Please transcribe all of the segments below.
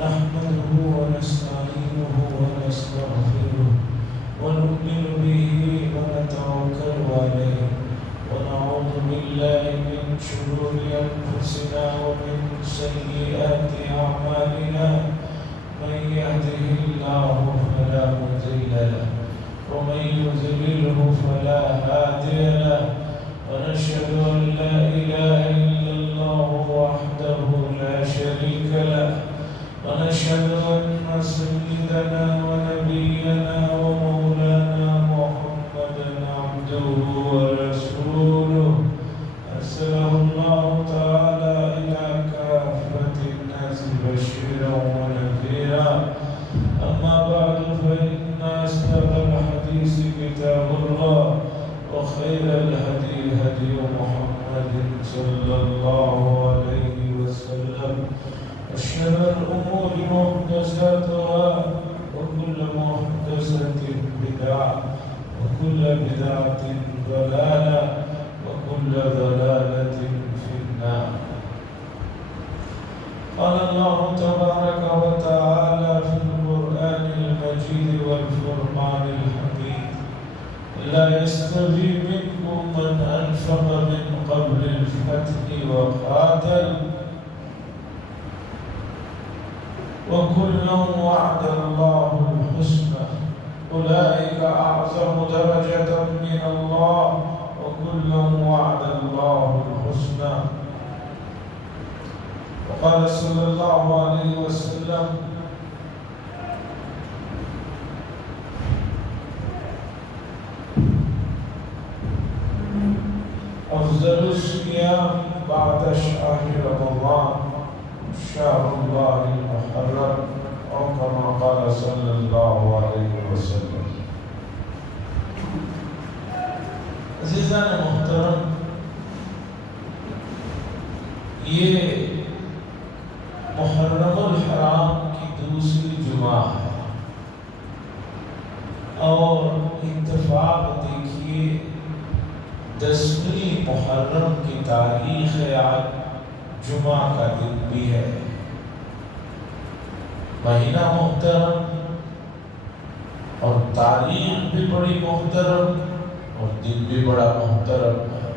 نحمده ونستعينه ونستغفره ونؤمن به ونتوكل عليه ونعوذ بالله من شرور أنفسنا ومن سيئات أعمالنا من يهده الله فلا مضل له ومن يضلله فلا هادي له ونشهد أن لا إله إلا الله وحده لا شريك له ونشهد أن سيدنا ونبينا ومولانا محمدا عبده ورسوله أرسله الله تعالى إلى كافة الناس بشيرا ونذيرا أما بعد فإن أصدق الحديث كتاب الله وخير الهدي هدي محمد صلى الله عليه وسلم وشر الأمور محدثاتها وكل محدثة بدعة وكل بدعة ضلالة وكل ضلالة في النار. قال الله تبارك وتعالى في القرآن المجيد والفرقان الحميد: لا يستوي منكم من أنفق من قبل الفتح وقاتل وكلا وعد الله الحسنى أولئك أعظم درجة من الله وكلا وعد الله الحسنى. وقال صلى الله عليه وسلم: أفضل الصيام بعد شهر رمضان شهر الله المحرم أو كما قال صلى الله عليه وسلم. عزیزان محترم، یہ محرم الحرام کی دوسری جمعہ ہے اور اتفاق دیکھیے 10ویں محرم کی تاریخ آج جمعہ کا دن بھی ہے. مہینہ محترم اور تاریخ بھی بڑی محترم اور دن بھی بڑا محترم ہے.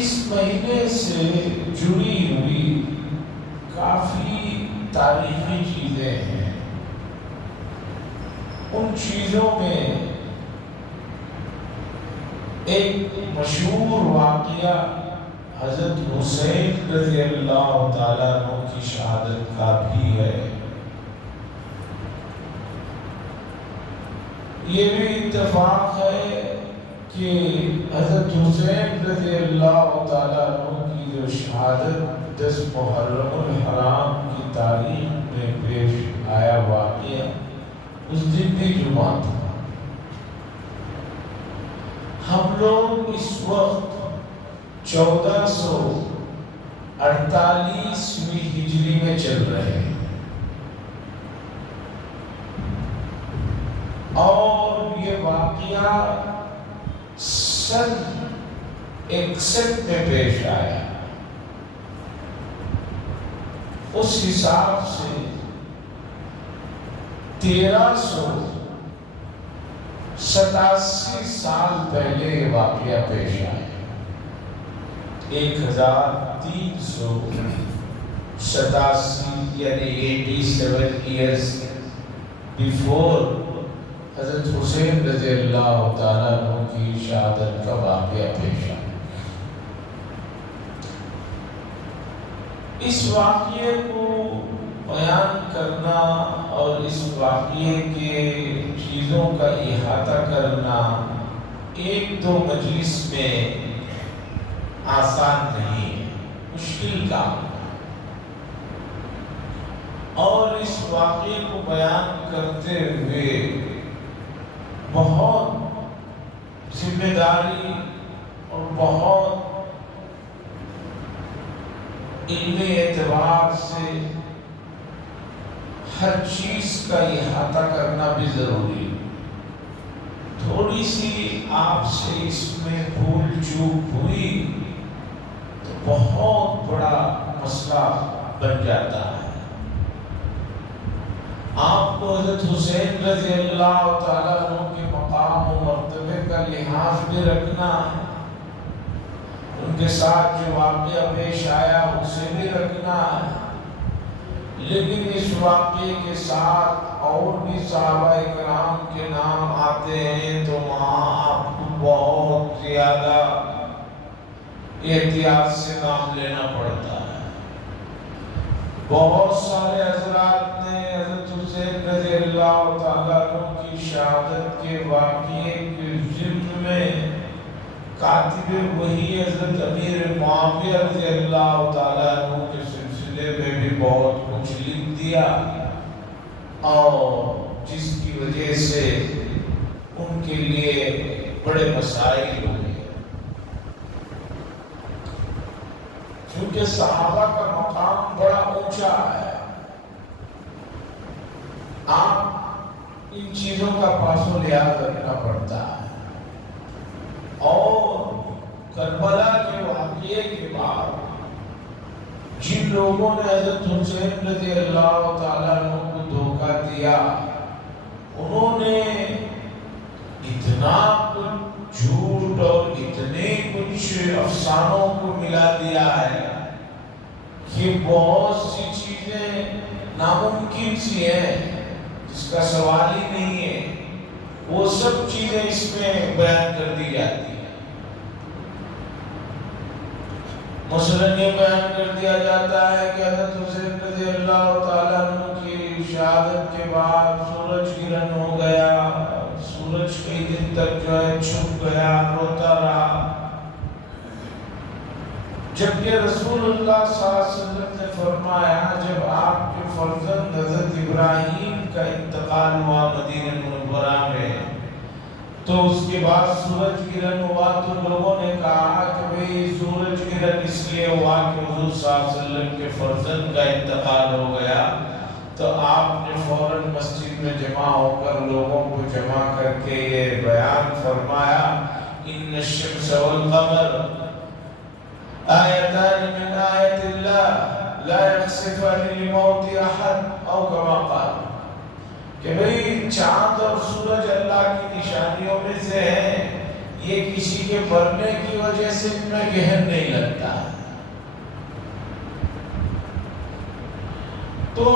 اس مہینے سے جڑی ہوئی کافی تاریخی چیزیں ہیں. ان چیزوں میں ایک مشہور واقعہ حضرت حسین رضی اللہ تعالیٰ عنہ کی شہادت کا بھی ہے. یہ بھی اتفاق ہے کہ حضرت حسین رضی اللہ تعالیٰ عنہ کی جو شہادت 10 محرم الحرام کی تاریخ میں پیش آیا واقعہ اس دن بھی جمعہ تھا. ہم لوگ اس وقت 1448ویں ہجری میں چل رہے ہیں اور یہ واقعہ سن 61 میں پیش آیا. اس حساب سے 1387 سال پہلے یہ واقعہ پیش آیا. 1387 یعنی 87 ایئرز بیفور حضرت حسین رضی اللہ تعالیٰ عنہ کی شہادت کا واقعہ پیش آیا. اس واقعے کو بیان کرنا اور اس واقعے کے چیزوں کا احاطہ کرنا 1-2 مجلس میں آسان نہیں ہے، مشکل کام ہے. اور اس واقعے کو بیان کرتے ہوئے بہت ذمہ داری اور بہت علمی اعتبار سے ہر چیز کا احاطہ کرنا بھی ضروری ہے. تھوڑی سی آپ سے اس میں بھول چوک ہوئی تو بہت بڑا مسئلہ بن جاتا ہے۔ آپ کو حضرت حسین رضی اللہ تعالیٰ عنہ کے مقام و مرتبے کا لحاظ بھی رکھنا ہے، ان کے ساتھ جو واقعہ پیش آیا اسے بھی رکھنا ہے، لیکن اس واقعے کے ساتھ اور بھی صحابہ اکرام کے نام آتے ہیں تو وہاں آپ کو بہت زیادہ احتیاط سے نام لینا پڑتا ہے۔ بہت سارے حضرات نے حضرت حسین رضی اللہ تعالیٰ عنہ کی شہادت کے واقعے کے ضمن میں کاتب وحی حضرت امیر معاویہ رضی اللہ تعالیٰ عنہ کے سلسلے میں بھی بہت کچھ لکھ دیا، اور جس کی وجہ سے ان کے لیے بڑے مسائل ہوئے، کیونکہ صحابہ کا مقام بڑا اونچا ہے۔ آپ ان چیزوں کا پاس و لحاظ رکھنا پڑتا ہے، اور کربلا کے واقعے کے بعد جن لوگوں نے حضرت حسین رضی اللہ تعالیٰ عنہ کو دھوکہ دیا، انہوں نے اتنا کچھ جھوٹ اور اتنے کچھ افسانوں کو ملا دیا ہے کہ بہت سی چیزیں ناممکن سی ہیں جس کا سوال ہی نہیں ہے، وہ سب چیزیں اس میں بیان کر دی جاتی ہیں۔ مثلاً یہ بیان کر دیا جاتا ہے کہ حضرت حسین رضی اللہ تعالیٰ عنہ کی شہادت کے بعد سورج گرہن ہو گیا، سورج کئی دن تک جو ہے چھپ گیا، روتا رہا، جبکہ رسول اللہ صلی اللہ علیہ وسلم نے فرمایا جب آپ کے فرزند حضرت ابراہیم کا انتقال ہوا مدینہ منورہ میں تو اس کے بعد سورج گرہن ہوا، تو لوگوں نے کہا کہ بھئی سورج گرہن اس لیے ہوا کہ حضور صلی اللہ علیہ وسلم کے فرزند کا انتقال ہو گیا، تو آپ نے فوراً مسجد میں جمع ہو کر لوگوں کو جمع کر کے یہ بیان فرمایا، ان الشمس والقمر آیتان من آیت اللہ لا یخسفان لموت احد او کما قال، کہ بھئی چاند اور سورج اللہ کی نشانیوں میں سے ہیں، یہ کسی کے مرنے کی وجہ سے ان میں گہن نہیں لگتا۔ تو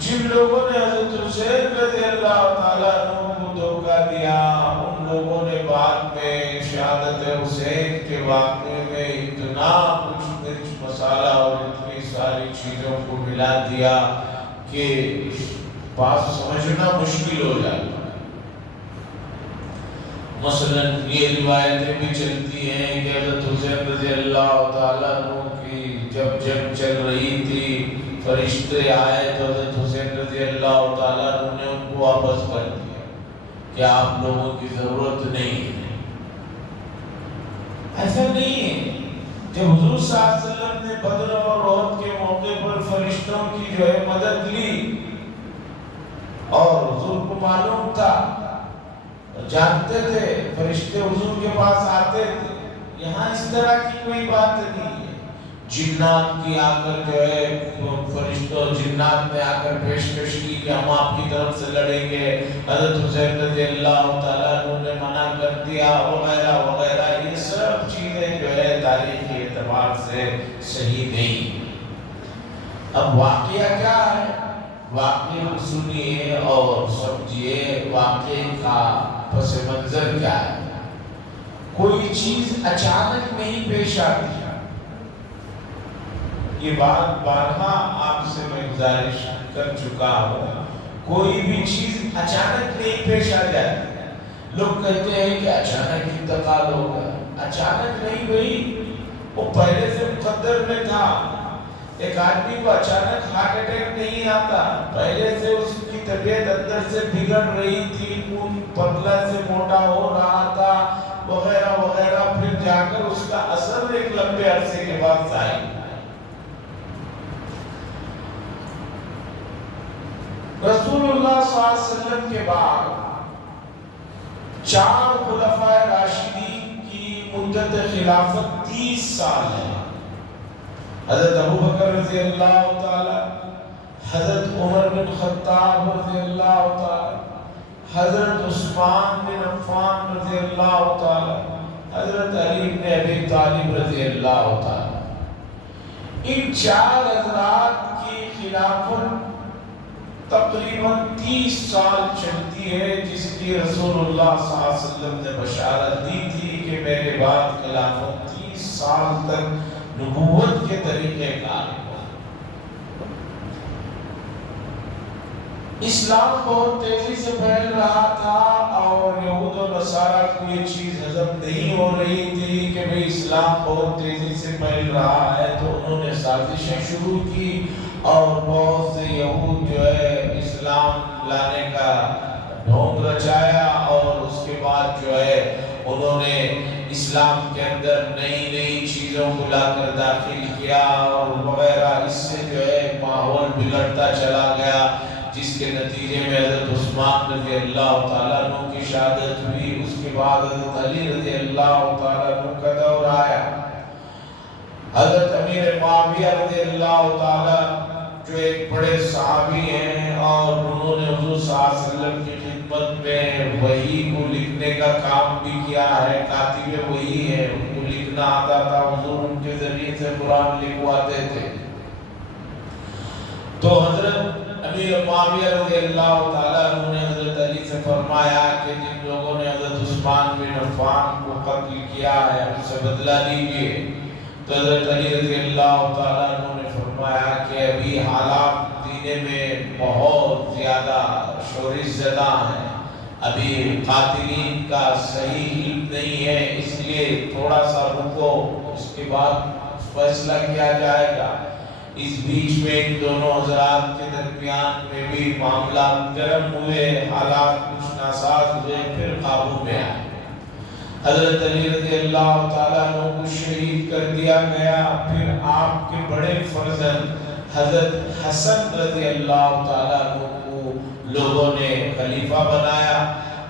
جن لوگوں نے حضرت حسین رضی اللہ تعالیٰ عنہ کو دھوکہ دیا، ان لوگوں نے بعد میں شہادت حسین کے واقعے میں اتنا کچھ مرچ مسالہ اور اتنی ساری چیزوں کو ملا دیا کہ بات سمجھنا مشکل ہو جاتا ہے۔ مثلاً یہ روایتیں بھی چلتی ہیں کہ حضرت حسین رضی اللہ تعالیٰ عنہ کی جب جنگ چل رہی تھی، فرشتے آئے تو حضرت حسین رضی اللہ تعالیٰ عنہ نے ان کو واپس کر دیا کہ آپ لوگوں کی ضرورت نہیں ہے۔ ایسا نہیں ہے، جب حضور صلی اللہ علیہ وسلم نے بدر اور احد کے موقع پر فرشتوں کی جو ہے مدد لی، اور حضور کو معلوم تھا، جانتے تھے، فرشتے حضور کے پاس آتے تھے، یہاں اس طرح کی کوئی بات نہیں ہے۔ جنات کی آ کر جو ہے فرشتوں جنات نے آ کر پیشکش کی کہ ہم آپ کی طرف سے لڑیں گے، حضرت حسین رضی اللہ تعالیٰ عنہ نے منع کر دیا وغیرہ وغیرہ، یہ سب چیزیں جو ہے تاریخی اعتبار سے صحیح نہیں۔ اب واقعہ کیا ہے؟ واقعے کو سنیے اور سمجھیے واقعے کا پس منظر کیا ہے۔ کوئی چیز اچانک نہیں پیش آتی، یہ بات بارہا آپ سے میں گزارش کر چکا ہوں، کوئی بھی چیز اچانک نہیں پیش آ جاتی۔ لوگ کہتے ہیں کہ اچانک انتقال ہوگا، اچانک نہیں بھئی، وہ پہلے سے مقدر میں تھا۔ ایک آدمی کو اچانک ہارٹ اٹیک نہیں آتا، پہلے سے اس کی طبیعت اندر سے بگڑ رہی تھی، خون پتلا سے موٹا ہو رہا تھا وغیرہ وغیرہ، پھر جا کر اس کا اثر ایک لمبے عرصے کے بعد ظاہر۔ رسول اللہ صلی اللہ علیہ وسلم کے بعد 4 خلفائے راشدین کی مدت خلافت 30 سال ہے۔ حضرت ابو بکر رضی اللہ تعالی، حضرت عمر بن خطاب رضی اللہ تعالی، حضرت عثمان بن عفان رضی اللہ تعالی، حضرت علی بن ابی طالب رضی اللہ تعالی، ان چار حضرات کی خلافت تقریباً 30 سال چلتی ہے، جس کی رسول اللہ صلی اللہ علیہ وسلم نے بشارت دی تھی کہ میرے بعد خلافت 30 سال تک نبوت کے طریقے کار ہے۔ اسلام بہت تیزی سے پھیل رہا تھا اور یہود و نصارہ کو یہ چیز ہضم نہیں ہو رہی تھی کہ بھئی اسلام بہت تیزی سے پھیل رہا ہے، تو انہوں نے سازشیں شروع کی اور بہت سے یہود جو ہے اسلام لانے کا ڈھونگ رچایا، اور اس کے بعد جو ہے انہوں نے اسلام کے اندر نئی نئی چیزوں کو لا کر داخل کیا اور وغیرہ، اس سے جو ہے ماحول بگڑتا چلا گیا، جس کے نتیجے میں حضرت عثمان رضی اللہ تعالیٰ عنہ کی شہادت ہوئی۔ اس کے بعد حضرت علی رضی اللہ تعالیٰ عنہ کا دور آیا۔ حضرت امیر معاویہ رضی اللہ تعالیٰ جو ایک بڑے صحابی ہیں اور انہوں نے حضور صلی اللہ علیہ وسلم کی خدمت میں وحی کو لکھنے کا کام بھی کیا ہے، کاتب وحی ہے، ان کو لکھنا آتا تھا، حضور ان کے ذریعے سے قرآن لکھواتے تھے۔ تو حضرت امیر معاویہ رضی اللہ تعالیٰ عنہ نے حضرت علی سے فرمایا کہ جن لوگوں نے حضرت عثمان بن عفان کو قتل کیا ہے ان سے بدلہ لیجیے۔ تو حضرت علی رضی اللہ تعالیٰ عنہ نے فرمایا کہ ابھی حالات دینے میں بہت زیادہ شورش زدہ ہیں، ابھی قاتلین کا صحیح علم نہیں ہے، اس لیے تھوڑا سا رکو، اس کے بعد فیصلہ کیا جائے گا۔ اس بیچ میں ان دونوں حضرات کے درمیان میں بھی معاملات گرم ہوئے، حالات کچھ ناساز ہوئے، پھر قابو میں آئے۔ حضرت علی رضی اللہ تعالیٰ عنہ کو شہید کر دیا گیا۔ پھر آپ کے بڑے فرزند حضرت حسن رضی اللہ تعالیٰ عنہ کو لوگوں نے خلیفہ بنایا۔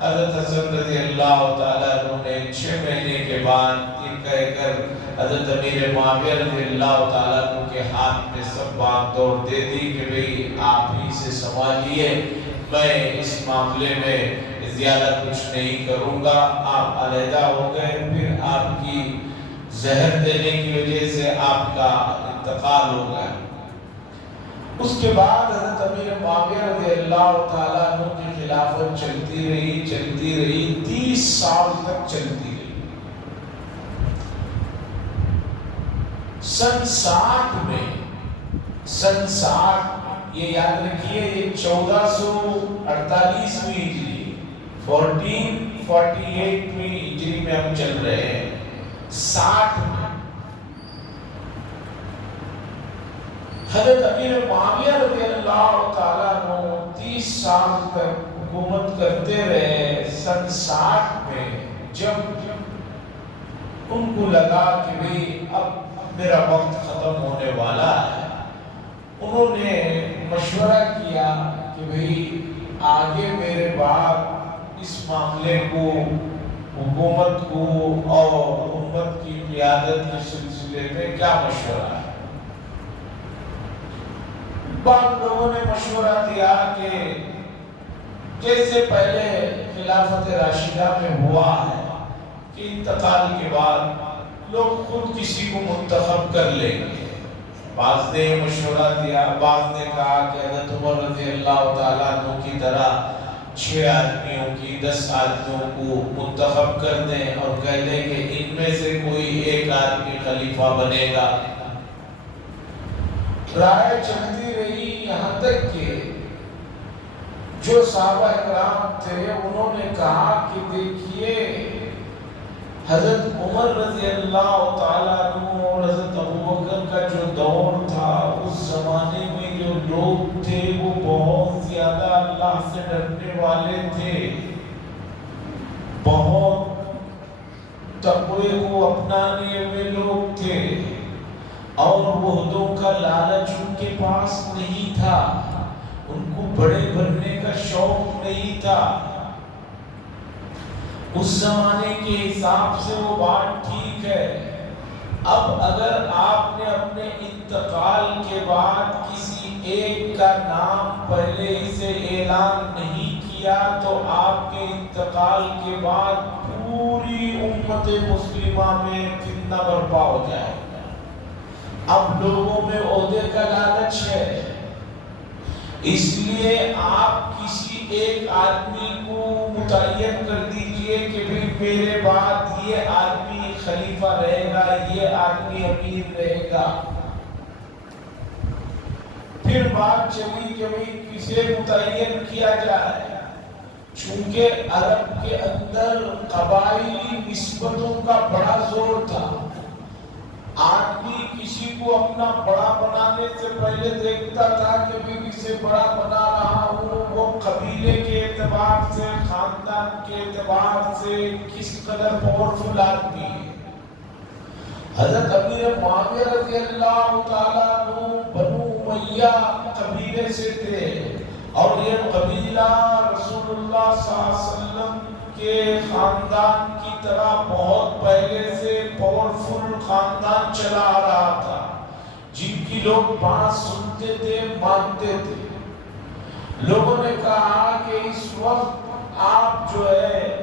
حضرت حسن رضی اللہ تعالیٰ عنہ نے 6 مہینے کے بعد یہ کہہ کر حضرت امیر معاویہ رضی اللہ تعالیٰ عنہ کے ہاتھ میں سب بات توڑ دے دی کہ بھئی آپ ہی سے سنبھالیے، میں اس معاملے میں زیادہ کچھ نہیں کروں گا۔ آپ علیحدہ ہو گئے، پھر آپ کی زہر دینے کی وجہ سے آپ کا انتقال ہو گیا۔ اس کے بعد حضرت امیر معاویہ رضی اللہ تعالیٰ عنہ کی خلافت چلتی رہی 30 سال تک چلتی رہی۔ سن 60 یہ یاد رکھیے، یہ 1448 ہجری 1448 ہجری میں ہم چل رہے ہیں۔ 60 میں حضرت امیر معاویہ رضی اللہ تعالیٰ عنہ 30 سال تک حکومت کرتے رہے۔ سن 60 میں جب ان کو لگا کہ بھئی اب میرا وقت ختم ہونے والا ہے، انہوں نے مشورہ کیا کہ بھئی آگے میرے بعد اس معاملے کو، حکومت کو اور امت کی قیادت کے سلسلے میں کیا مشورہ ہے۔ بعض لوگوں نے مشورہ دیا کہ جیسے پہلے خلافت راشدہ میں ہوا ہے کہ انتقال کے بعد لوگ خود کسی کو منتخب کر لیں گے۔ بعض نے مشورہ دیا، بعض نے کہا کہ حضرت عمر رضی اللہ تعالیٰ عنہ کی طرح 6 آدمیوں کی 10 آدمیوں کو منتخب کر دیں اور کہہ دیں کہ ان میں سے کوئی ایک آدمی خلیفہ بنے گا۔ رائے چلتی رہی یہاں تک کہ جو صحابہ اکرام تھے انہوں نے کہا کہ دیکھیے حضرت عمر رضی اللہ تعالیٰ عنہ اور حضرت ابوبکر کا جو دور تھا، اس زمانے میں جو لوگ تھے وہ بہت زیادہ اللہ سے ڈرنے والے تھے، بہت تقوی کو اپنانے والے لوگ تھے، اور عہدوں کا لالچ ان کے پاس نہیں تھا، ان کو بڑے بننے کا شوق نہیں تھا۔ اس زمانے کے حساب سے وہ بات ٹھیک ہے، اب اگر آپ نے اپنے انتقال کے بعد کسی ایک کا نام پہلے ہی سے اعلان نہیں کیا تو آپ کے انتقال کے بعد پوری امت مسلمہ میں فتنہ برپا ہو جائے گا۔ اب لوگوں میں عہدے کا لالچ ہے، اس لیے آپ کسی ایک آدمی کو متعین کر دیجئے کہ بھی میرے بعد یہ آدمی خلیفہ رہے گا، یہ آدمی امیر رہے گا۔ پھر بات چلی کبھی کسے متعین کیا جائے، چونکہ عرب کے اندر قبائلی نسبتوں کا بڑا زور تھا۔ آدمی کسی کو اپنا بڑا بنانے سے پہلے دیکھتا تھا کہ میں کسے بڑا بنا رہا ہوں، وہ قبیلے کے اعتبار سے، خاندان کے اعتبار سے کس قدر پاورفل آدمی ہے۔ حضرت امیر معاویہ رضی اللہ تعالیٰ عنہ بنو امیہ قبیلے سے تھے، اور یہ قبیلہ رسول اللہ صلی اللہ علیہ وسلم کے خاندان کی طرح بہت پہلے سے پاورفل خاندان چلا آ رہا تھا، جن کی لوگ بات سنتے تھے، مانتے تھے۔ لوگوں نے کہا کہ اس وقت آپ جو ہے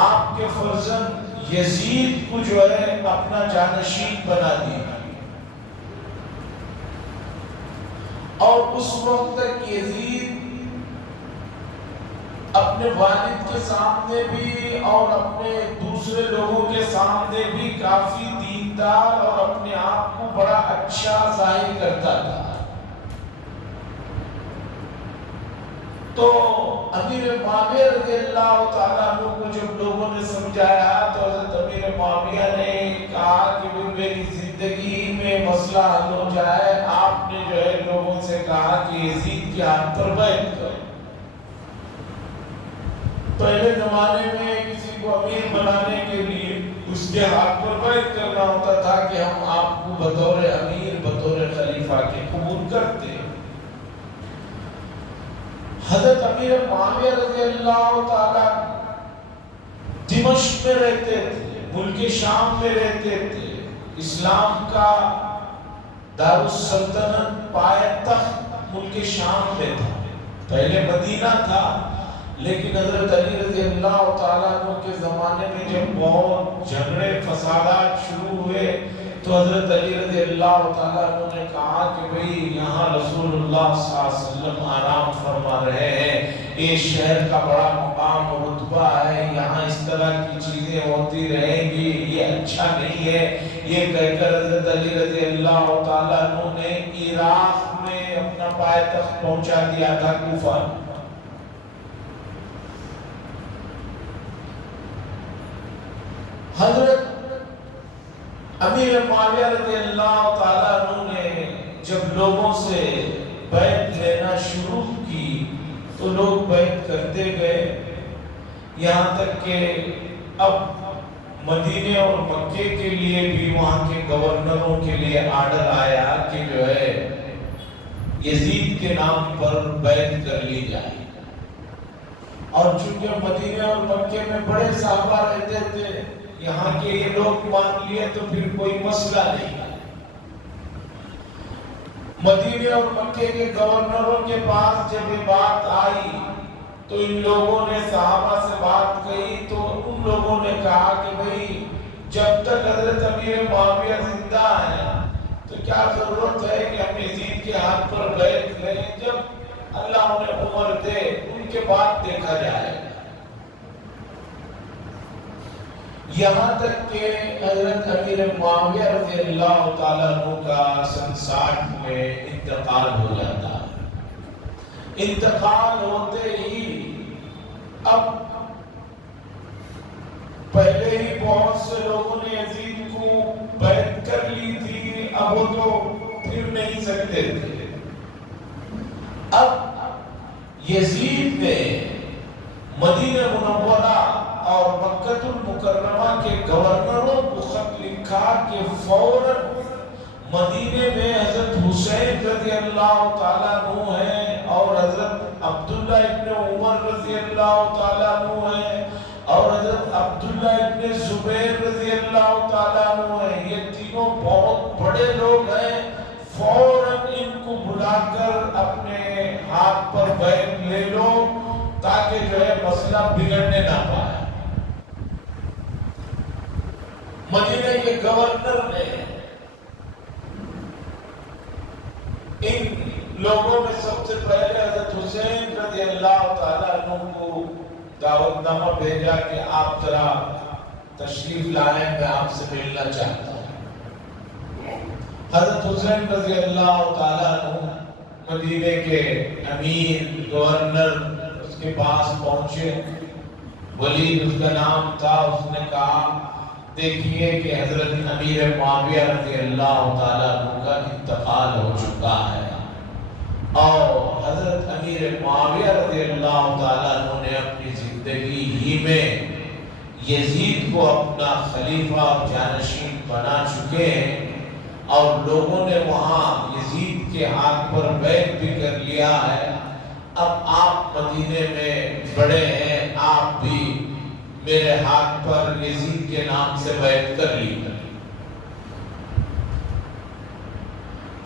آپ کے فرزند یزید کو جو ہے اپنا جانشین بنا دیا، اور اس وقت تک یزید اپنے والد کے سامنے بھی اور اپنے دوسرے لوگوں کے سامنے بھی کافی دیندار اور اپنے آپ کو بڑا اچھا ظاہر کرتا تھا۔ تو امیر معاویہ رضی اللہ تعالیٰ عنہ کو جب لوگوں نے سمجھایا تو حضرت امیر معاویہ نے کہا کہ میری زندگی میں مسئلہ حل ہو جائے، آپ نے جو ہے لوگوں سے کہا کہ یزید کے ہاتھ پر بیعت کرو۔ پہلے زمانے میں کسی کو امیر بنانے کے لیے اس کے ہاتھ پر بیعت کرنا ہوتا تھا کہ ہم آپ کو بطور امیر، بطور خلیفہ کے قبول کرتے ہیں۔ حضرت امیر معاویہ رضی اللہ تعالیٰ دمشق میں رہتے تھے، ملک شام میں رہتے تھے، اسلام کا دارالسلطنت پایہ تخت ملک شام میں تھا، پہلے مدینہ تھا، لیکن حضرت علی رضی اللہ تعالیٰ عنہ کے زمانے میں جب بہت جھگڑے فسادات شروع ہوئے تو حضرت علی رضی اللہ تعالیٰ عنہ نے کہا کہ بھئی یہاں رسول اللہ صلی اللہ علیہ وسلم آرام فرما رہے ہیں، یہ شہر کا بڑا مقام و رتبہ ہے، یہاں اس طرح کی چیزیں ہوتی رہیں گی، یہ اچھا نہیں ہے۔ یہ کہہ کر حضرت علی رضی اللہ تعالیٰ عنہ نے عراق میں اپنا پایہ تخت پہنچا دیا تھا، کوفہ۔ حضرت امیر معاویہ رضی اللہ تعالیٰ عنہ نے جب لوگوں سے بیعت لینا شروع کی تو لوگ بیعت کرتے گئے، یہاں تک کہ اب مدینے اور مکے کے لیے بھی وہاں کے گورنروں کے لیے آرڈر آیا کہ جو ہے یزید کے نام پر بیعت کر لی جائے، اور چونکہ مدینے اور مکے میں بڑے صحابہ رہتے تھے، یہاں کے یہ لوگ مان لیے تو پھر کوئی مسئلہ نہیں۔ مدینے اور مکے کے گورنروں کے پاس جب یہ بات آئی تو ان لوگوں نے صحابہ سے بات کہی تو ان لوگوں نے کہا کہ بھئی جب تک حضرت امیر معاویہ زندہ ہیں تو کیا ضرورت ہے کہ ہم یزید کے ہاتھ پر بیعت لیں، جب اللہ انہیں عمر دے ان کے بعد دیکھا جائے۔ یہاں تک کہ حضرت امیر معاویہ رضی اللہ تعالیٰ عنہ کا سن 60 میں انتقال ہو جاتا ہے۔ انتقال ہوتے ہی اب پہلے ہی بہت سے لوگوں نے یزید کو بیعت کر لی تھی، اب وہ تو پھر نہیں سکتے تھے۔ اب یزید نے مدینہ منورہ اور مکہ المکرمہ کے گورنروں کو خط لکھا کہ فوراً مدینے میں حضرت حسین رضی اللہ تعالیٰ عنہ ہیں اور حضرت عبداللہ ابن عمر رضی اللہ تعالیٰ عنہ ہیں اور حضرت عبداللہ ابن زبیر رضی اللہ تعالیٰ عنہ ہیں، یہ تینوں بہت بڑے لوگ ہیں، فوراً ان کو بلا کر اپنے ہاتھ پر بیعت لے لو تاکہ جو ہے مسئلہ بگڑنے نہ پائے۔ مدینہ کے گورنر نے ان لوگوں میں سب سے پہلے حضرت حسین رضی اللہ تعالیٰ عنہ کو دعوت نامہ بھیجا کہ آپ ذرا تشریف لائیں، میں آپ سے ملنا چاہتا ہوں۔ حضرت حسین رضی اللہ تعالیٰ عنہ مدینے کے امیر گورنر اس کے پاس پہنچے، ولید اس کا نام تھا، اس نے کہا دیکھیے کہ حضرت امیر معاویہ رضی اللہ تعالیٰ عنہ کا انتقال ہو چکا ہے، اور حضرت امیر معاویہ رضی اللہ تعالیٰ عنہ نے اپنی زندگی ہی میں یزید کو اپنا خلیفہ اور جانشین بنا چکے ہیں، اور لوگوں نے وہاں یزید کے ہاتھ پر بیعت بھی کر لیا ہے۔ اب آپ مدینے میں بڑے ہیں، آپ بھی میرے ہاتھ پر یزید کے نام سے بیعت کر لی۔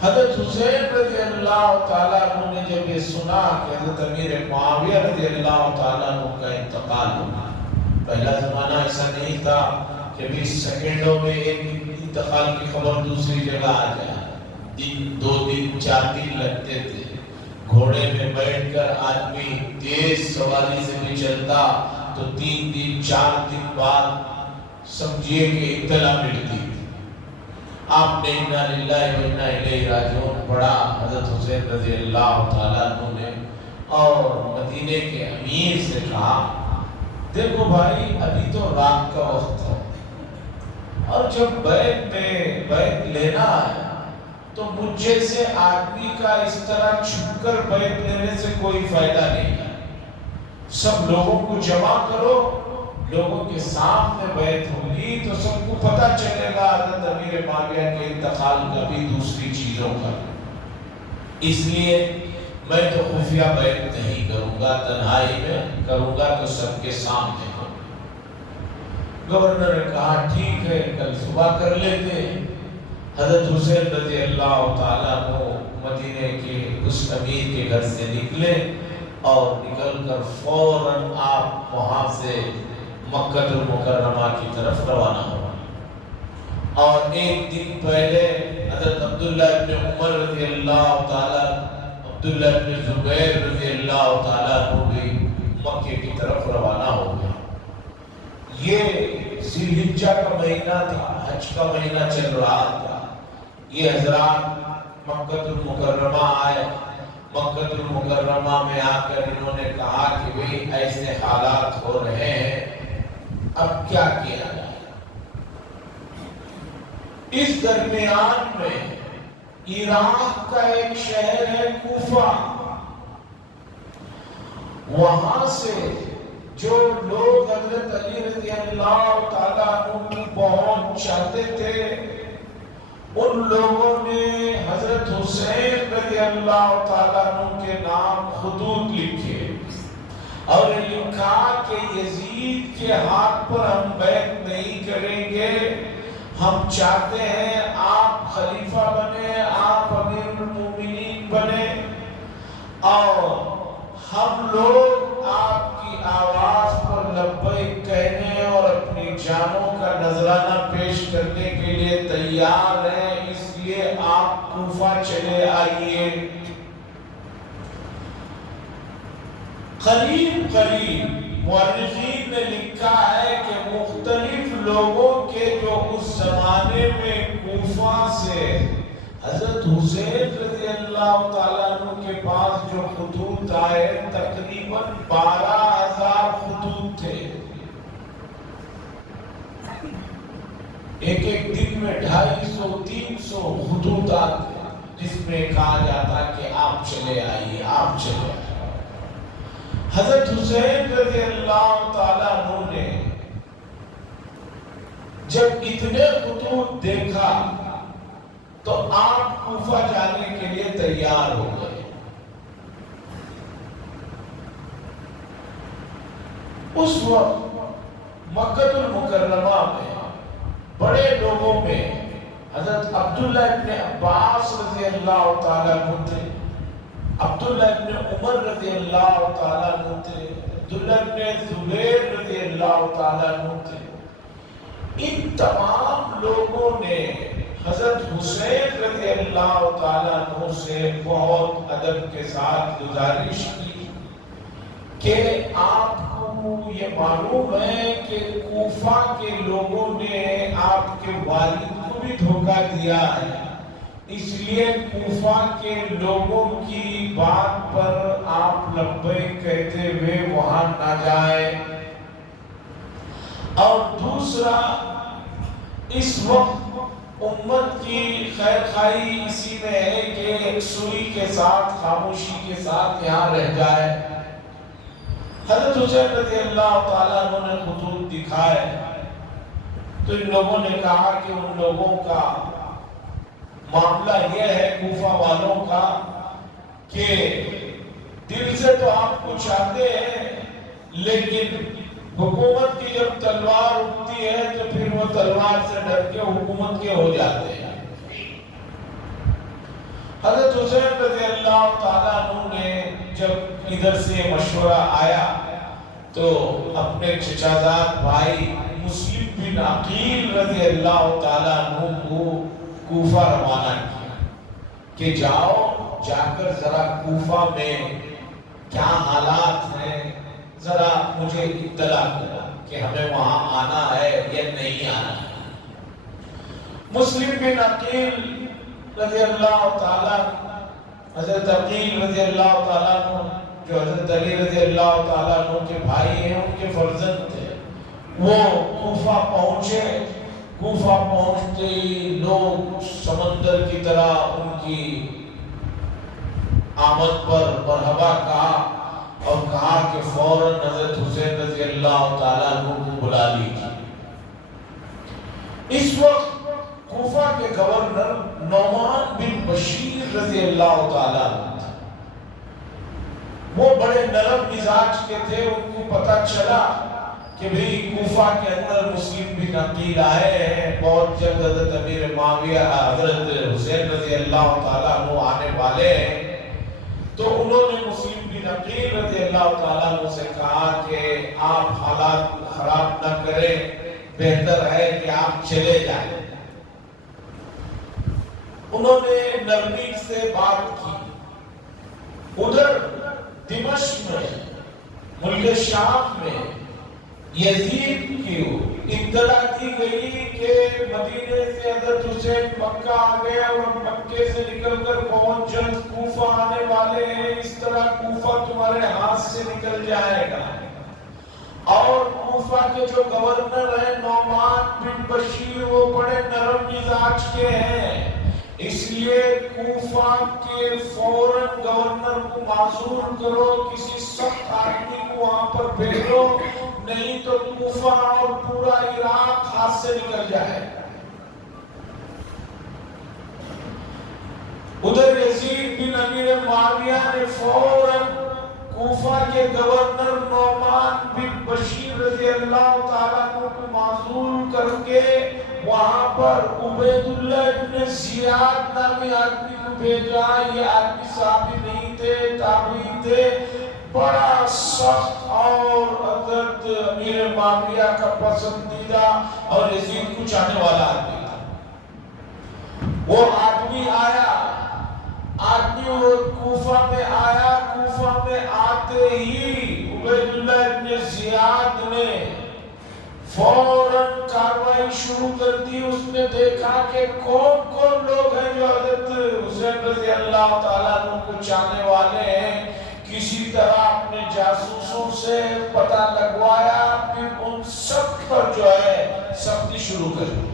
حضرت حسین رضی اللہ تعالیٰ عنہ نے جب یہ سنا کہ حضرت امیر معاویہ رضی اللہ تعالیٰ عنہ کا انتقال ہوا، پہلا زمانہ ایسا نہیں تھا کہ 20 سیکنڈوں میں ایک انتقال کی خبر دوسری جگہ آ جائے، دن 2 دن 4 دن لگتے تھے، گھوڑے میں بیٹھ کر آدمی تیز سواری سے بھی چلتا تو 3 دن 4 دن بعد سمجھیے کہ اطلاع ملتی تھی۔ آپ نے اِنَّا لِلَّهِ وَإِنَّا إِلَيْهِ رَاجِعُونَ پڑھا، حضرت حسین رضی اللہ تعالیٰ عنہ نے اور مدینے کے امیر سے کہا دیکھو بھائی ابھی تو رات کا وقت ہے، اور جب بیعت لینا ہے تو مجھ جیسے آدمی کا اس طرح چھپ کر بیعت لینے سے کوئی فائدہ نہیں ہے، سب لوگوں کو جمع کرو، لوگوں کے سامنے بیعت ہوگی تو سب کو پتہ چلے گا حضرت امیر معاویہ کے انتقال کا بھی دوسری چیزوں کا، اس لیے میں تو خفیہ بیعت نہیں کروں گا، تنہائی میں کروں گا تو سب کے سامنے کروں گا۔ گورنر نے کہا ٹھیک ہے کل صبح کر لیتے ہیں۔ حضرت حسین رضی اللہ تعالیٰ عنہ مدینے کے اس امیر کے گھر سے نکلے اور نکل کر فوراً آپ وہاں سے مکہ المکرمہ کی طرف روانہ ہوا، اور ایک دن پہلے حضرت عبداللہ ابن عمر رضی اللہ تعالیٰ، عبداللہ ابن زبیر رضی اللہ تعالیٰ عنہ بھی مکہ کی طرف روانہ ہو گئے۔ یہ ذی الحجہ کا مہینہ تھا، حج کا مہینہ چل رہا تھا، یہ حضرات مکہ المکرمہ آئے، مکہ المکرمہ میں آ کر انہوں نے کہا کہ بھئی ایسے حالات ہو رہے ہیں، اب کیا کیا جائے؟ اس درمیان میں عراق کا ایک شہر ہے کوفہ، وہاں سے جو لوگ حضرت علی رضی اللہ تعالیٰ عنہ کی پہنچ چاہتے تھے، ان لوگوں نے حضرت حسین رضی اللہ تعالیٰ عنہ کے نام خطوط لکھے اور لکھا کہ یزید کے ہاتھ پر ہم بیعت نہیں کریں گے، ہم چاہتے ہیں آپ خلیفہ بنے، آپ امیر المومنین بنے، اور ہم لوگ آپ کی آواز پر لبیک کہنے اور اپنی جانوں کا نذرانہ پیش کرنے کے لیے تیار ہیں، اس لیے آپ کوفہ چلے آئیے۔ قریب مورخین نے لکھا ہے کہ مختلف لوگوں کے جو اس زمانے میں کوفہ سے حضرت حسین رضی اللہ تعالیٰ عنہ کے پاس جو خطوط آئے تقریباً 12,000 خطوط تھے، ایک دن میں 250-300 خطوط آتے جس میں کہا جاتا کہ آپ چلے آئیے، آپ چلے آئیے۔ حضرت حسین رضی اللہ تعالیٰ عنہ نے جب اتنے خطوط دیکھا تو آپ کوفہ جانے کے لیے تیار ہو گئے۔ اس وقت مکہ المکرمہ میں بڑے لوگوں میں حضرت عبداللہ ابن عباس رضی اللہ تعالیٰ عنہ تھے، عبداللہ ابن عمر رضی اللہ تعالیٰ عنہ تھے، عبداللہ ابن زبیر رضی اللہ تعالیٰ عنہ تھے۔ ان تمام لوگوں نے حضرت حسین رضی اللہ تعالیٰ عنہ سے بہت ادب کے ساتھ گزارش کی کہ آپ کو یہ معلوم ہے کہ کوفہ کے لوگوں نے آپ کے والد کو بھی دھوکہ دیا ہے، اس لیے کوفہ کے لوگوں کی بات پر آپ لبیک کہتے ہوئے وہاں نہ جائیں۔ اور دوسرا، اس وقت امت کی خیر خواہی اسی میں ہے کہ ایک سوئی کے ساتھ، خاموشی کے ساتھ یہاں رہ جائے۔ حضرت حسین رضی اللہ تعالیٰ عنہ نے خطوط دکھائے تو ان لوگوں نے کہا کہ ان لوگوں کا معاملہ یہ ہے، کوفہ والوں کا، کہ دل سے تو آپ کو چاہتے ہیں لیکن حکومت کی جب تلوار اٹھتی ہے تو پھر وہ تلوار سے ڈر کے حکومت کے ہو جاتے ہیں۔ حضرت حسین رضی اللہ تعالیٰ عنہ نے جب ادھر سے مشورہ آیا تو اپنے چچازاد بھائی مسلم بن عقیل رضی اللہ تعالیٰ عنہ کو کوفہ روانہ کیا کہ جاؤ، جا کر ذرا کوفہ میں کیا حالات ہیں ذرا مجھے اطلاع کرو کہ ہمیں وہاں آنا ہے یا نہیں آنا ہے۔ مسلم بن عقیل رضی اللہ تعالیٰ، حضرت عقیل رضی اللہ تعالیٰ عنہ جو حضرت علی رضی اللہ تعالیٰ عنہ کے بھائی ہیں، ان کے فرزند تھے، وہ کوفہ پہنچے۔ کوفہ پہنچتے ہی لوگ سمندر کی طرح ان کی آمد پر مرحبا کہا اور کہا کہ فوراً حضرت حسین رضی اللہ تعالیٰ عنہ کو بلا لیجیے۔ اس وقت کوفہ کے گورنر نعمان بن بشیر رضی اللہ تعالیٰ عنہ تھے۔ وہ بڑے نرم مزاج کے تھے، ان کو پتہ چلا کہ بھئی کوفہ کے اندر مسلم بن عقیل آئے ہیں، بہت جلد حضرت امیر معاویہ حضرت حسین رضی اللہ تعالیٰ عنہ آنے والے ہیں، تو انہوں نے مسلم بن عقیل رضی اللہ تعالیٰ عنہ سے کہا کہ آپ حالات خراب نہ کریں، بہتر ہے کہ آپ چلے جائیں۔ انہوں نے نرمی سے بات کی۔ ادھر دمشق میں، ملک شام میں یزید کی اطلاع دی گئی کہ مدینے سے حضرت حسین مکہ آ گئے اور مکے سے نکل کر بہت جلد کوفہ آنے والے ہیں، اس طرح کوفہ تمہارے ہاتھ سے نکل جائے گا۔ اور کوفہ کے جو گورنر ہیں نعمان بن بشیر، وہ بڑے نرم مزاج کے ہیں، اس لیے کوفہ کے فوراً گورنر کو معزول کرو، کسی سخت آدمی کو وہاں پر بھیجو، نہیں تو کوفہ اور پورا عراق ہاتھ سے نکل جائے۔ ادھر یزید بن امیر معاویہ نے فوراً کوفہ کے گورنر نعمان بن بشیر رضی اللہ تعالیٰ عنہ کو معزول کر کے وہاں پر عبید اللہ ابن زیاد نامی آدمی کو بھیجا۔ یہ آدمی صحابی نہیں تھے، تابعی تھے، بڑا سخت اور حضرت امیر معاویہ کا پسندیدہ اور یزید کو چاہنے والا آدمی تھا۔ وہ آدمی آیا، آدمی وہ کوفہ میں آیا۔ کوفہ میں آتے ہی عبید اللہ ابن زیاد نے فوراً کاروائی شروع کر دی۔ اس نے دیکھا کہ کون کون لوگ ہیں جو حضرت حسین رضی اللہ تعالیٰ عنہ کو چاہنے والے ہیں، کسی طرح اپنے جاسوسوں سے پتہ لگوایا، پھر ان سب پر جو ہے سختی شروع کر دی۔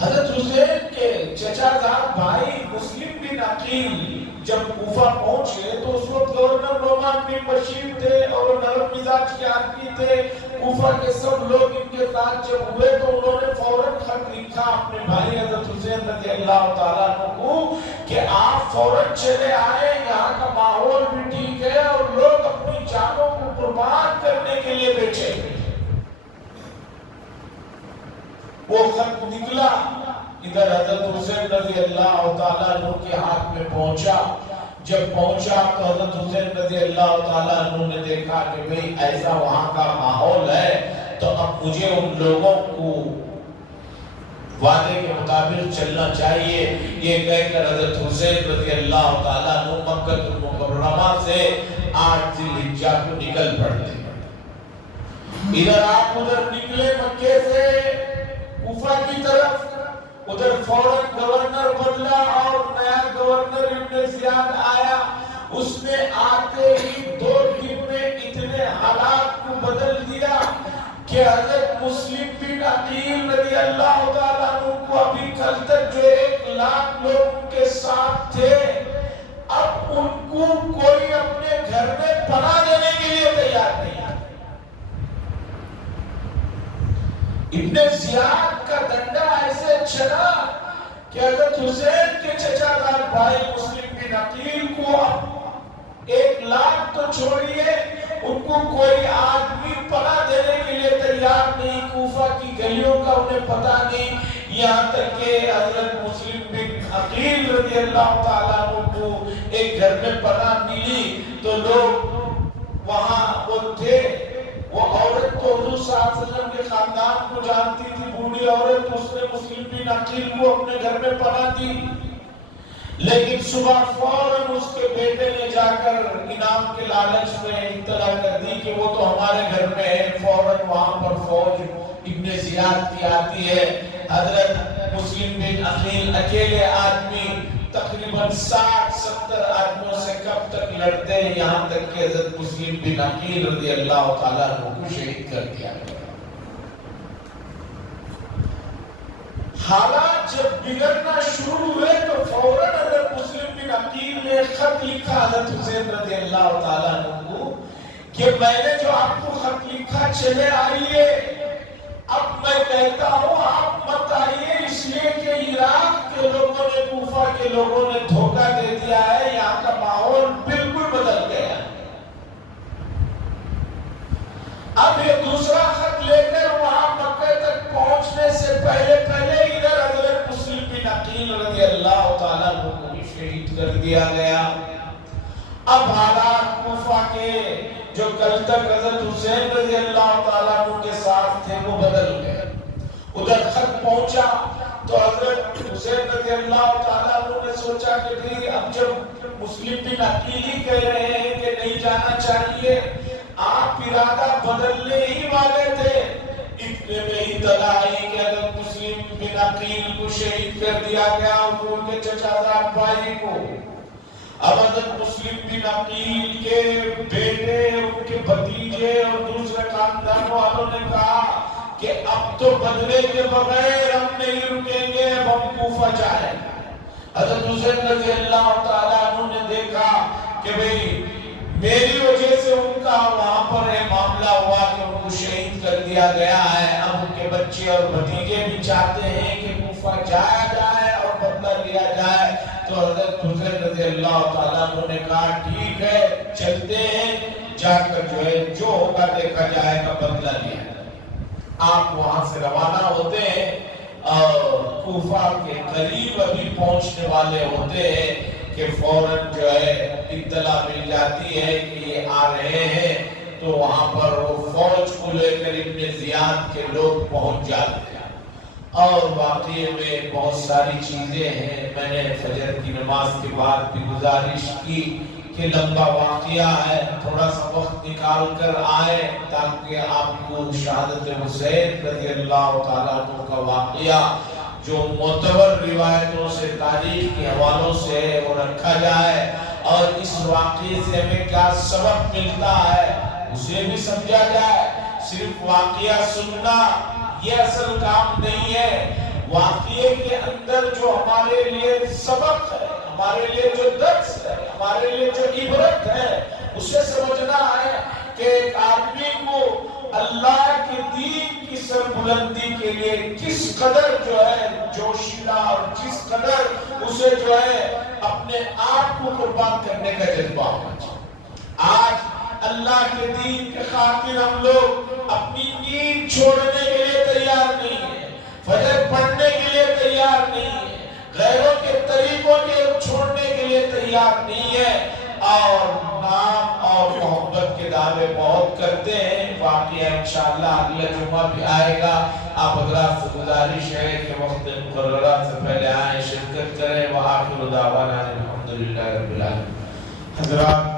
حضرت حسین کے چچا زاد بھائی مسلم بن عقیل جب کوفہ پہنچے تو اس وقت گورنر نعمان بن بشیر تھے اور نرم مزاج کے آدمی تھے۔ کوفہ کے سب لوگ ان کے ساتھ جب ہوئے تو انہوں نے فوراً خط لکھا اپنے بھائی حضرت حسین رضی اللہ تعالیٰ عنہ کو کہ آپ فوراً چلے آئے، یہاں کا ماحول بھی ٹھیک ہے اور لوگ اپنی جانوں کو قربان کرنے کے لیے بیٹھے. وہ خط نکلا ادھر حضرت حسین رضی اللہ تعالیٰ عنہ کے ہاتھ میں پہنچا. جب پہنچا تو حضرت حسین رضی اللہ تعالیٰ عنہ نے دیکھا کہ بھئی ایسا وہاں کا ماحول ہے تو اب مجھے ان لوگوں کو وعدے کے مطابق چلنا چاہیے. یہ کہہ کر حضرت حسین رضی اللہ تعالیٰ عنہ مکہ المکرمہ سے 8 ذی الحجہ کو نکل پڑتے. ادھر آپ ادھر نکلے مکے سے کوفہ کی طرف. ادھر فوراً گورنر بدلا اور نیا گورنر ابن زیاد آیا. اس نے آتے ہی 2 دن میں اتنے حالات کو بدل دیا کہ حضرت مسلم بن عقیل رضی اللہ تعالیٰ عنہ کو ابھی کل تک جو 1 لاکھ لوگ ان کے ساتھ تھے اب ان کو کوئی اپنے گھر میں پناہ دینے کے لیے تیار نہیں. ابن زیاد کا ڈنڈا ایسے چلا کہ حضرت حسین کے چچا دار بھائی مسلم بن عقیل کو اب 1 لاکھ تو چھوڑیے ان کو کوئی آدمی پناہ دینے کے لیے تیار نہیں. کوفہ کی گلیوں کا انہیں پتہ نہیں. یہاں تک کہ حضرت مسلم بن عقیل رضی اللہ تعالیٰ عنہ کو ایک گھر میں پناہ ملی تو لوگ وہاں وہ تھے. وہ عورت تو حضور صلی اللہ علیہ وسلم کے خاندان کو جانتی تھی, بوڑھی عورت. اس نے مسلم بن عقیل کو اپنے گھر میں پناہ دی. لیکن صبح فوراً اس کے بیٹے نے جا کر انعام کے لالچ میں اطلاع کر دی کہ وہ تو ہمارے گھر میں ہے. فوراً وہاں پر فوج ابن زیاد کی آتی ہے. حضرت مسلم بن عقیل اکیلے آدمی تقریباً 60-70 آدمیوں سے کب تک لڑتے ہیں یہاں تک کہ حضرت مسلم بن عقیل رضی اللہ تعالیٰ عنہ کو شہید کر دیا گیا. حالات جب بگڑنا شروع ہوئے تو فوراً حضرت مسلم بن عقیل نے خط لکھا حضرت حسین رضی اللہ تعالیٰ عنہ کو کہ میں نے جو آپ کو خط لکھا چلے آئیے. اب میں کہتا ہوں آپ مت آئیے اس لیے کہ عراق کے لوگوں نے کوفہ کے لوگوں نے دھوکہ دے دیا ہے. یہاں کا ماحول بالکل بدل گیا. اب یہ دوسرا خط لے کر وہاں مکہ تک پہنچنے سے پہلے ادھر حضرت مسلم بن عقیل رضی اللہ تعالیٰ عنہ کو شہید کر دیا گیا. اب حالات کوفہ کے جو کل تک حضرت حسین رضی اللہ تعالیٰ عنہ کے ساتھ تھے وہ بدل گئے. ادھر خط پہنچا تو حضرت حسین رضی اللہ تعالیٰ عنہ نے سوچا کہ بھی اب جب مسلم بن عقیل ہی کہہ رہے ہیں کہ نہیں جانا چاہیے, آپ ارادہ بدلنے ہی والے تھے. اتنے میں اطلاع آئی کہ حضرت مسلم بن عقیل کو شہید کر دیا گیا اور ان کے چچا زاد بھائی کو. اب حضرت مسلم بن عقیل کے بیٹے, ان کے بھتیجے اور دوسرے خاندان والوں نے کہا کہ اب تو بدلے کے بغیر ہم نہیں رکیں گے, اب ہم کوفہ جائیں. حضرت حسین رضی اللہ تعالیٰ عنہ نے دیکھا کہ بھئی میری وجہ سے ان کا وہاں پر یہ معاملہ ہوا کہ ان کو شہید کر دیا گیا ہے. اب ان کے بچے اور بھتیجے بھی چاہتے ہیں کہ کوفہ جایا جائے اور بدلہ لیا جائے. تو حضرت حسین رضی اللہ تعالیٰ عنہ نے کہا ٹھیک ہے چلتے ہیں, جا کر جو ہوگا دیکھا جائے گا, بدلہ لیا جائے. آپ وہاں سے روانہ ہوتے ہیں اور کوفہ کے قریب ابھی پہنچنے والے ہوتے ہیں کہ فوراً جو ہے اطلاع مل جاتی ہے کہ یہ آ رہے ہیں. تو وہاں پر وہ فوج کو لے کر ابن زیاد کے لوگ پہنچ جاتے ہیں. اور واقعے میں بہت ساری چیزیں ہیں. میں نے فجر کی نماز کے بعد بھی گزارش کی کہ لمبا واقعہ ہے, تھوڑا سا وقت نکال کر آئے تاکہ آپ کو شہادت حسین رضی اللہ تعالیٰ عنہ کا واقعہ جو معتبر روایتوں سے, تاریخ کے حوالوں سے وہ رکھا جائے اور اس واقعے سے ہمیں کیا سبق ملتا ہے اسے بھی سمجھا جائے. صرف واقعہ سننا یہ اصل کام نہیں ہے. واقعے کے اندر جو ہمارے لیے سبق ہے, ہمارے لیے جو درس ہے, ہمارے لیے جو عبرت ہے, اسے سمجھنا ہے کہ ایک آدمی کو اللہ کے دین کی سربلندی کے لیے کس قدر جو ہے جوشیلا اور کس قدر اسے جو ہے اپنے آپ کو قربان کرنے کا جذبہ ہونا چاہیے. آج اللہ کے دین کے خاطر ہم لوگ اپنی نیند چھوڑنے کے لیے تیار نہیں ہیں، فجر پڑھنے کے لیے تیار نہیں ہیں، غیروں کے طریقوں کے چھوڑنے کے لیے تیار نہیں ہے، اور نام اور محبت کے دعوے بہت کرتے ہیں۔ واقعہ انشاءاللہ اگلا جمعہ بھی آئے گا۔ آپ حضرات سے گزارش ہے کہ وقت مقررات سے پہلے آئیں، شرکت کریں۔ وآخر دعوانا الحمدللہ رب العالمین۔ حضرات